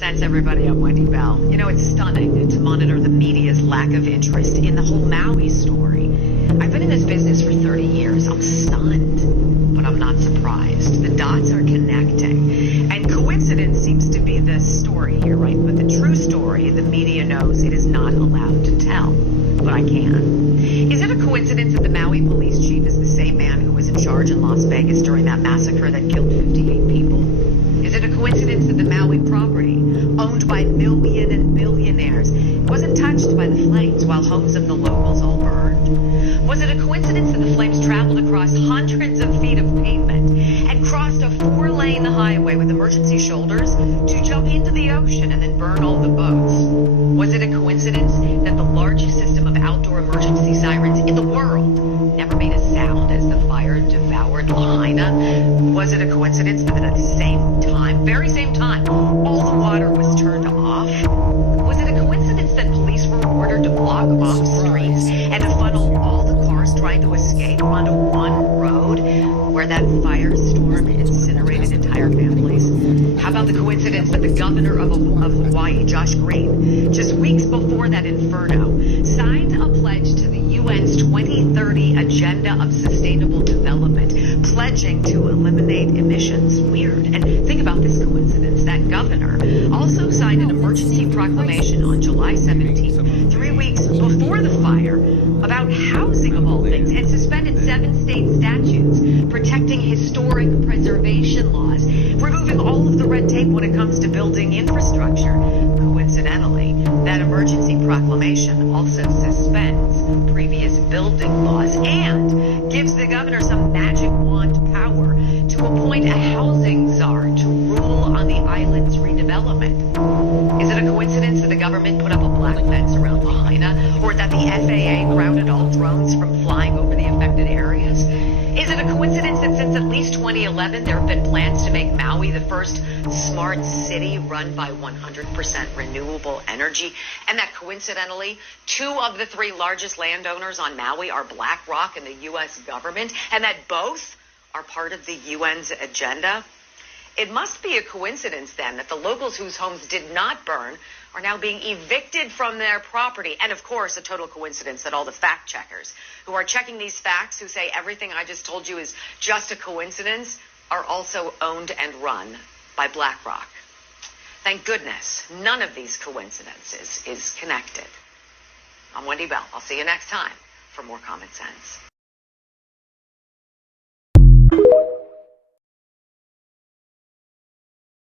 That's everybody. I'm Wendy Bell. You know, it's stunning to monitor the media's lack of interest in the whole Maui story. I've been in this business for 30 years. I'm stunned, but I'm not surprised. The dots are connecting. And coincidence seems to be the story here, right? But the true story, the media knows it is not allowed to tell. But I can. Is it a coincidence that the Maui police chief is the same man who was in charge in Las Vegas during that massacre that killed 58 people? Is it a coincidence that the Maui property, owned by million and billionaires, wasn't touched by the flames while homes of the locals all burned? Was it a coincidence that the flames traveled across hundreds of feet of pavement and crossed a 4-lane highway with emergency shoulders to jump into the ocean and then burn all the boats? Was it a coincidence that the largest system of outdoor emergency sirens in the world never made a sound as the fire devoured Lahaina? Was it a coincidence that at the same time, very same time, all the water was turned off? Was it a coincidence that police were ordered to block off streets and to funnel all the cars trying to escape onto one road where that firestorm incinerated entire families? How about the coincidence that the governor of Hawaii, Josh Green, just weeks before that inferno, signed a pledge to the UN's 2030 Agenda of Sustainable Development, pledging to eliminate emissions? Weird. And think about this coincidence. That governor also signed an emergency proclamation on July 17th, 3 weeks before the fire, about housing of all things, and suspended 7 state statutes protecting historic preservation laws, removing all of the red tape when it comes to building infrastructure. Coincidentally, that emergency proclamation also suspends previous building laws and gives the governor some magic wand power to appoint a housing czar to rule on the island's redevelopment. Is it a coincidence that the government put up a black fence around Lahaina, or that the FAA grounded all drones from flying over the affected areas? Is it a coincidence that since at least 2011 there have been plans to make Maui the first smart city run by 100% renewable energy, and that coincidentally 2 of the 3 largest landowners on Maui are BlackRock and the U.S. government, and that both are part of the UN's agenda? It must be a coincidence then that the locals whose homes did not burn are now being evicted from their property. And of course, a total coincidence that all the fact checkers who are checking these facts, who say everything I just told you is just a coincidence, are also owned and run by BlackRock. Thank goodness none of these coincidences is connected. I'm Wendy Bell. I'll see you next time for more Common Sense.